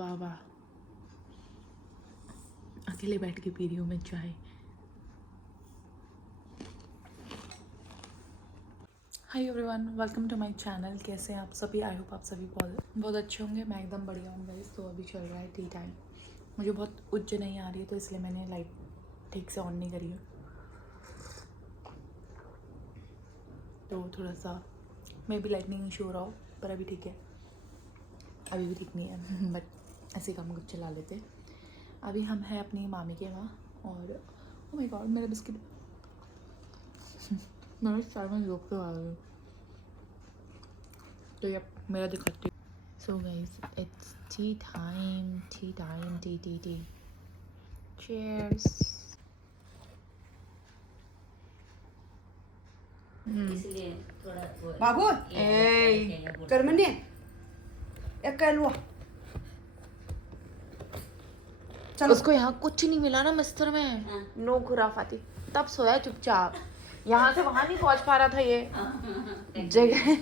वाह वाह, अकेले बैठ के पी रही हूँ मैं चाय। Hi everyone, welcome to my channel. कैसे हैं आप सभी? आई होप आप सभी बहुत अच्छे होंगे। मैं एकदम बढ़िया हूँ गाइस। तो अभी चल रहा है टी टाइम। मुझे बहुत उच्च नहीं आ रही है तो इसलिए मैंने लाइट ठीक से ऑन नहीं करी है, तो थोड़ा सा मे बी लाइटनिंग इशू हो रहा हो, पर अभी ठीक है। अभी भी ठीक नहीं है बट ऐसे काम कुछ चला लेते। अभी हम हैं अपनी मामी के वहाँ और ओ माय गॉड मेरा बिस्किट मेरे चाय में रोक के आ गई। तो ये मेरा दिखाती हूँ। So guys it's T time, T. Cheers. इसलिए थोड़ा बाबू कर्मण्य एक कर लो। चलो उसको यहाँ कुछ नहीं मिला ना मिस्टर में। नो खुराफाती, तब सोया चुपचाप। यहाँ से वहाँ नहीं पहुँच पा रहा था ये जगह।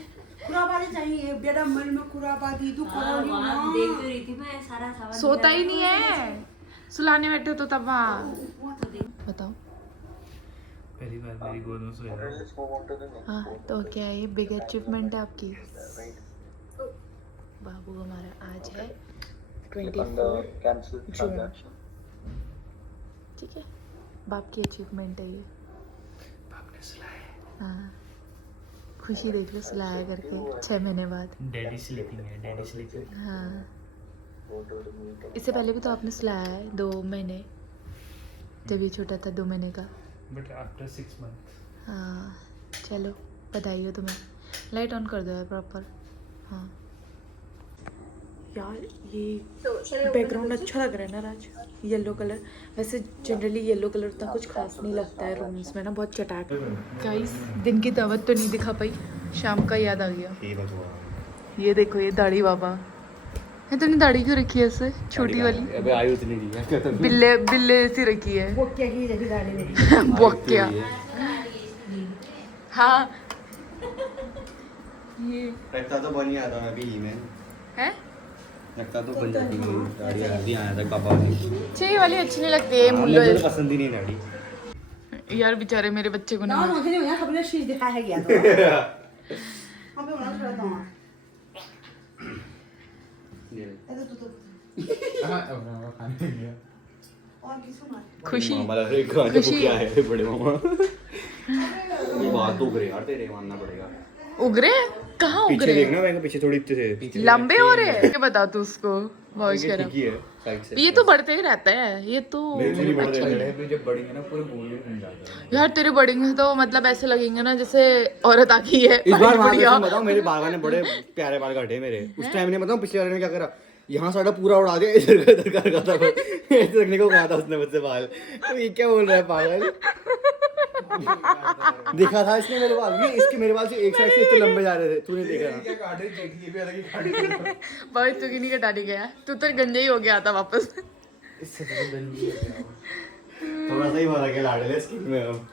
खुराबादी चाहिए बेटा, मन में खुराबादी तू करोगी ना। देख तो रही थी मैं, सारा सामान सोता ही नहीं है, सुलाने बैठे तो तब वहाँ। बताओ। पहली बार मेरी गोद में सोया। हाँ तो क्या है, ये बिग अचीवमेंट है आपकी। बाबू हमारा आज है 24 जून, ठीक है। बाप की अचीवमेंट है ये। बाप ने सुलाया। हाँ खुशी देख लो, सुलाया करके 6 महीने बाद। डैडी स्लीपिंग है, डैडी स्लीपिंग। हाँ इससे पहले भी तो आपने सुलाया है 2 महीने, जब ये छोटा था 2 महीने का। But after 6 months। हाँ चलो बधाई हो तुम्हें। लाइट ऑन कर दो यार प्रॉपर। हाँ यार ये बैकग्राउंड अच्छा लग रहा है ना राज, येलो कलर। वैसे जनरली येलो कलर उतना कुछ खास नहीं लगता है रूम्स में ना, बहुत चटाक। गाइस दिन की दावत तो नहीं दिखा पाई, शाम का याद आ गया। ये देखो ये दाढ़ी बाबा है। तूने दाढ़ी क्यों रखी है ऐसे छोटी वाली? अबे आयु इतनी नहीं है। बिल्ले बिल्ले ऐसी रखी है। वो क्या की जैसी गाड़ी मेरी। बोक्या। हाँ ये रखता तो बन गया था मैं भी ही में है। रखता तो बन जाती मेरी दाढ़ी अभी आया था पापा ने। ये वाली अच्छी नहीं लगती है मुल्लो। मुझे तो पसंद ही नहीं दाढ़ी यार बेचारे मेरे बच्चे को ना नहीं। मुझे यहाँ सबने शीश दिखाया है गया तो हम पे बना रहा हूँ। ऐसे तो और किसको मार खुशी खुशी क्या है बड़े मामा। ये बात तो उगरे यार, तेरे मानना पड़ेगा। उगरे कहाँ पीछे उगरे? देखना, मैं पीछे थोड़ी इतने से लंबे हो रहे हैं। ये बता तू उसको बहुत ये करा। ठीक ही है साइड से। ये तो बढ़ते ही रहता है ये तो। मेरे से नहीं बढ़ते अच्छा रहते। फिर जब बढ़ेंगे ना पूरे गोल में घूम जाता है। यार तेरे बड़ेंगे तो मतलब ऐसे लगेंगे ना जैसे औरत आ गई है। इस बार वहां बढ़िया। पे बताओ, मेरे बाल ने बड़े प्यारे बाल काटे मेरे उस टाइम ने। बताऊं पिछले वाले ने क्या करा, यहाँ सारा पूरा उड़ा दिया, इधर कर था ऐसे रखने को कहा था उसने मुझसे बाल। तो ये क्या बोल रहा है पागल। देखा था इसने मेरे बाल, ये इसके मेरे बाल से एक साइड से इतने लंबे जा रहे थे, तूने देखा ना। क्या काटे देखी, ये भी अलग ही काटे। भाई तू की नहीं कटाने गया, तू तो गंजा ही हो गया था वापस। इससे तो गंदी हो गया। थोड़ा सा ही मारा के लाडले इसकी में अब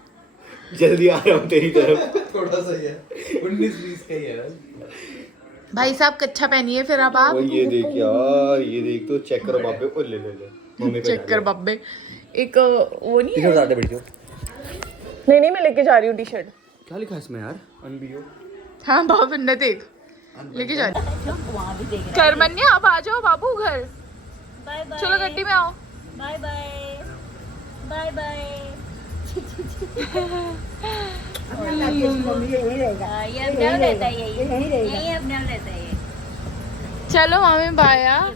जल्दी आ रहा हूँ तेरी तरफ। थोड़ा सा ही है, 19-20 का ही है। भाई साहब कच्छा पहनिए फिर अब आप। ओ ये देख यार, ये देख तो चेक करो बापे। ओ ले मम्मी को चेक कर बब्बे। एक वो नहीं टी-शर्ट आते बैठियो। नहीं मैं लेके जा रही हूँ टी शर्ट। क्या लिखा है इसमें यार? अनबीओ। हाँ बाबू ने देख लेके जा रही हूँ। वहाँ भी देख करमन्या अब आ जाओ बाबू घर। Bye bye. चलो गड्डी में आओ। Bye bye bye bye. Mummy यही रहेगा, ये अपने आप रहता है, यही रहेगा। यही अपने आप रहता है ये। चलो मामी बाय यार।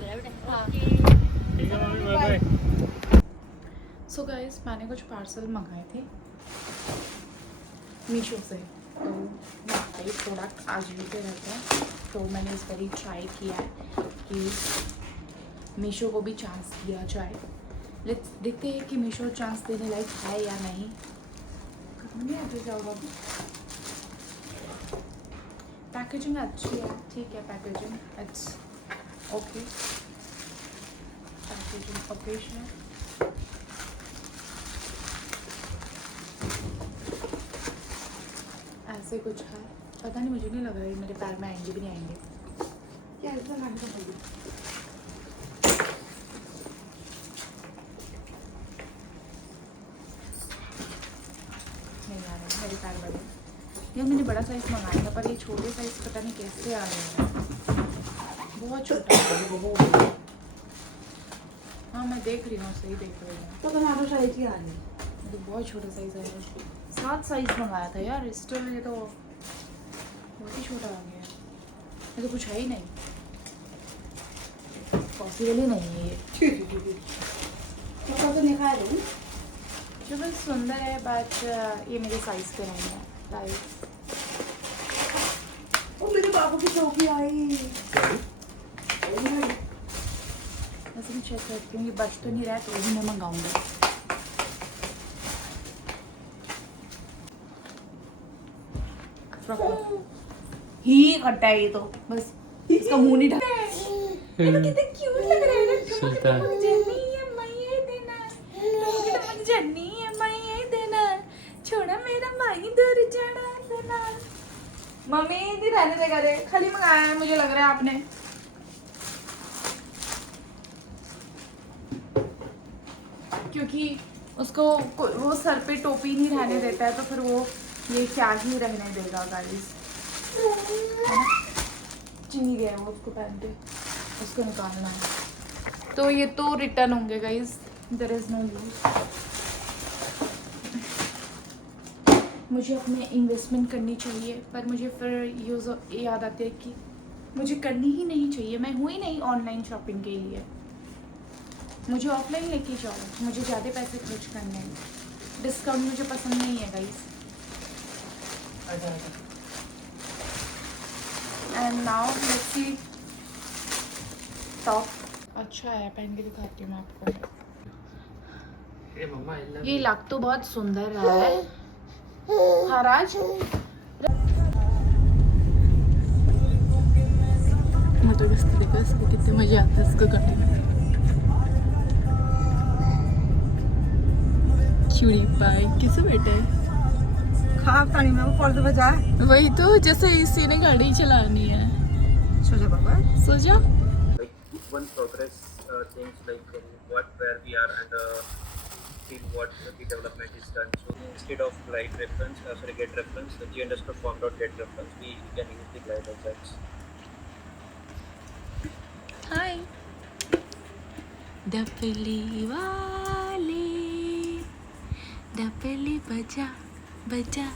ठीक है mummy, bye bye. So guys मैंने कुछ पार्सल मंगाए थे मीशो से, तो ये प्रोडक्ट आज भी पे रहते हैं। तो मैंने इस बार ट्राई किया है कि मीशो को भी चांस दिया जाए। लेट्स देखते हैं कि मीशो चांस देने लायक है या नहीं। नहीं आते जाओ बाबू। पैकेजिंग अच्छी है, ठीक है packaging it's okay. Packaging occasion ऐसे कुछ है, पता नहीं, मुझे नहीं लग रहा है मेरे पैर में आएंगे भी नहीं आएंगे। क्या इसमें लाने का यार मैंने बड़ा साइज मंगाया था पर ये छोटे साइज पता नहीं कैसे आ रहे हैं, बहुत छोटा है। हाँ मैं देख रही हूँ, सही देख रही हूँ। तो तुम्हारा साइज ही आ रही है। ये तो बहुत छोटा साइज आया है, 7 साइज मंगाया था यार स्टोर में, ये तो बहुत ही छोटा आ गया है। ये तो कुछ है ही नहीं, पॉसिबल ही नहीं है ये। कपड़ा तो निकाल रही हूँ। जो बस सुंदर है बट ये मेरे साइज के नहीं है राइट। ओ मेरे बाबू की चौकी आई। वैसे मैं चेक करती हूँ, ये बच तो नहीं रहा है तो भी मैं मंगाऊंगा। ही खट्टा है ये तो, बस इसका मुंह नहीं ढक। ये तो कितने क्यूट लग रहा है ना। सुनता है। जन्नी है मैं ये देना, जन्नी है मैं ये देना, छोड़ा मेरा माही दूर जाना देना। मम्मी नहीं रहने देगा रे, खाली मंगाया है मुझे लग रहा है आपने। क्योंकि उसको वो सर पे टोपी नहीं रहने देता है तो फिर वो ये क्या ही रहने देगा गाइस। चिनी गया वो उसको पहन के, उसको निकालना है तो ये तो रिटर्न होंगे guys, there is no use. मुझे अपने इन्वेस्टमेंट करनी चाहिए पर मुझे फिर याद आती है कि मुझे करनी ही नहीं चाहिए, मैं हूँ ही नहीं ऑनलाइन शॉपिंग के लिए। मुझे ऑफलाइन लेके जाओ, मुझे ज़्यादा पैसे खर्च करने हैं, डिस्काउंट मुझे पसंद नहीं है guys. And now let's see top. अच्छा है, पहन के दिखाती हूँ मैं आपको। ये लग तो बहुत सुंदर रहा है। हाँ राज, मतलब इसको देखो, इसको कितने मजे आते हैं इसको करने में। क्यूटी पाई किसे बैठे खा पानी में वो पर्दे बजा। वही तो, जैसे इसी ने गाड़ी चलानी है। सो जा बाबा, सो जा। Like one progress things like what where we are and till what the development is done. So instead of glide reference, get reference, g_form.get reference, we can use the glide objects. हाय डपली वाले, डपली बजा बजा